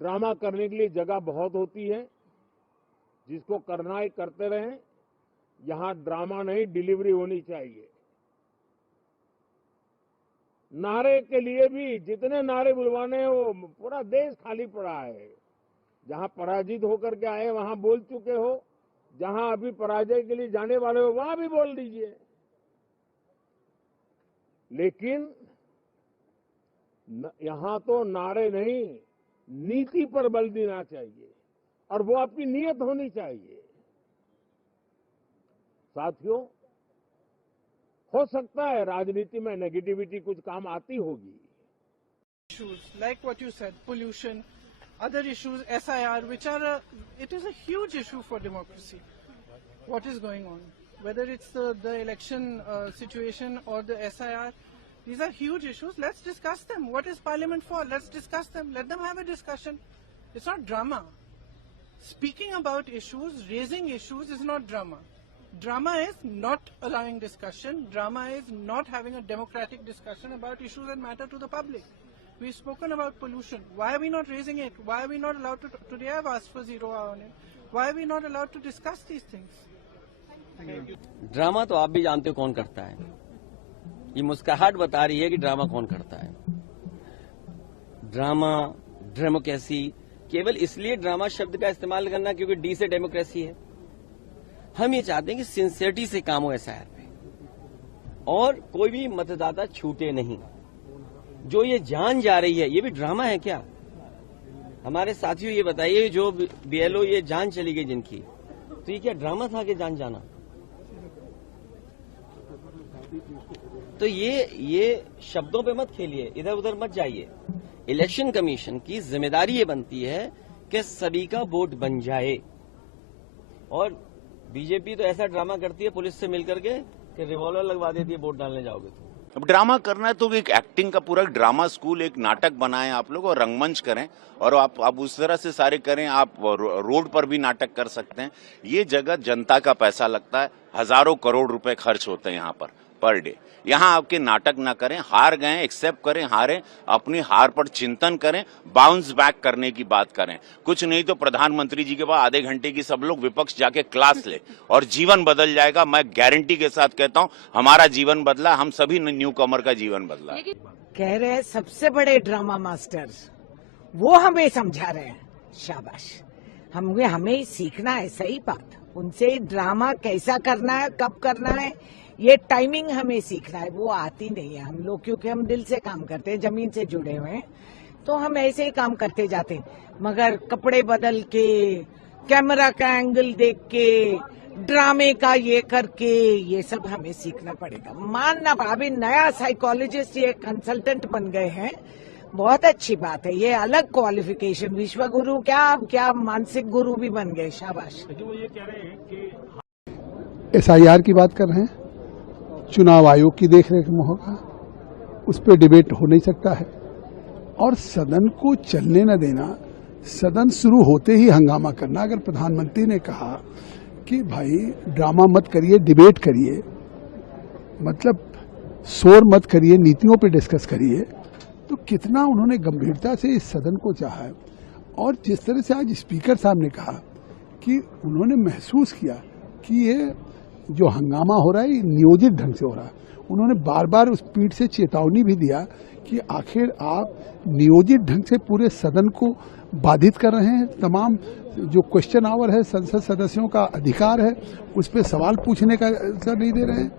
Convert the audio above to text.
Drama करने के लिए जगह बहुत होती है, जिसको करना है करते रहें। यहां ड्रामा नहीं, डिलीवरी होनी चाहिए। नारे के लिए भी जितने नारे बुलवाने हैं वो पूरा देश खाली पड़ा है। जहां पराजित होकर के आए वहां बोल चुके हो, जहां अभी पराजय के लिए जाने वाले हो वहां भी बोल दीजिए, लेकिन यहां तो नारे नहीं, नीति पर बल देना चाहिए और वो आपकी नीयत होनी चाहिए। साथियों, हो सकता है राजनीति में नेगेटिविटी कुछ काम आती होगी। Issues like what you said, pollution, other issues, SIR, which are it is a huge issue for democracy. What is going on, whether it's the election situation or the SIR, these are huge issues. Let's discuss them. What is Parliament for? Let's discuss them. Let them have a discussion. It's not drama. Speaking about issues, raising issues is not drama. Drama is not allowing discussion. Drama is not having a democratic discussion about issues that matter to the public. We've spoken about pollution. Why are we not raising it? Why are we not allowed to? Today I've asked for 0 hour on it. Why are we not allowed to discuss these things? Drama तो आप भी जानते हो कौन करता है। ये मुस्कुराहट बता रही है कि ड्रामा कौन करता है। ड्रामा, डेमोक्रेसी, केवल इसलिए ड्रामा शब्द का इस्तेमाल करना क्योंकि डी से डेमोक्रेसी है। हम ये चाहते हैं कि सिंसियरिटी से काम हो एसआईआर पे और कोई भी मतदाता छूटे नहीं। जो ये जान जा रही है, ये भी ड्रामा है क्या? हमारे साथियों ये बताइए, जो बीएलओ ये जान चली गई जिनकी, तो ये क्या ड्रामा था कि जान जाना? तो ये शब्दों पे मत खेलिए, इधर उधर मत जाइए। इलेक्शन कमीशन की जिम्मेदारी ये बनती है कि सभी का वोट बन जाए, और बीजेपी तो ऐसा ड्रामा करती है पुलिस से मिलकर के कि रिवॉल्वर लगवा देती है वोट डालने जाओगे तो। अब ड्रामा करना है तो एक एक्टिंग का पूरा ड्रामा स्कूल, एक नाटक बनाएं आप लोग और रंगमंच करें, और आप उस तरह से सारे करें। आप रोड पर भी नाटक कर सकते हैं। ये जगह जनता का पैसा लगता है, हजारों करोड़ रुपए खर्च होते हैं यहाँ पर डे। यहाँ आपके नाटक ना करें, हार गए एक्सेप्ट करें, हारें, अपनी हार पर चिंतन करें, बाउंस बैक करने की बात करें। कुछ नहीं तो प्रधानमंत्री जी के बाद आधे घंटे की सब लोग विपक्ष जाके क्लास ले और जीवन बदल जाएगा। मैं गारंटी के साथ कहता हूँ, हमारा जीवन बदला, हम सभी न्यू कमर का जीवन बदला। कह रहे हैं सबसे बड़े ड्रामा मास्टर वो हमें समझा रहे हैं, शाबाश। हमें सीखना है, सही बात। उनसे ड्रामा कैसा करना है, कब करना है, ये टाइमिंग हमें सीखना है। वो आती नहीं है हम लोग, क्योंकि हम दिल से काम करते हैं, जमीन से जुड़े हुए हैं, तो हम ऐसे ही काम करते जाते हैं। मगर कपड़े बदल के, कैमरा का एंगल देख के, ड्रामे का ये करके, ये सब हमें सीखना पड़ेगा। मानना, अभी नया साइकोलॉजिस्ट ये कंसल्टेंट बन गए हैं, बहुत अच्छी बात है। ये अलग क्वालिफिकेशन, विश्व गुरु क्या मानसिक गुरु भी बन गए, शाबाश। ये कह रहे हैं कि एसआईआर की बात कर रहे हैं, चुनाव आयोग की देखरेख में होगा, उस पर डिबेट हो नहीं सकता है। और सदन को चलने न देना, सदन शुरू होते ही हंगामा करना। अगर प्रधानमंत्री ने कहा कि भाई ड्रामा मत करिए, डिबेट करिए, मतलब शोर मत करिए, नीतियों पे डिस्कस करिए, तो कितना उन्होंने गंभीरता से इस सदन को चाहा है। और जिस तरह से आज स्पीकर साहब ने कहा कि उन्होंने महसूस किया कि ये जो हंगामा हो रहा है ये नियोजित ढंग से हो रहा है। उन्होंने बार बार उस पीठ से चेतावनी भी दिया कि आखिर आप नियोजित ढंग से पूरे सदन को बाधित कर रहे हैं। तमाम जो क्वेश्चन आवर है, संसद सदस्यों का अधिकार है, उस पर सवाल पूछने का नहीं दे रहे हैं।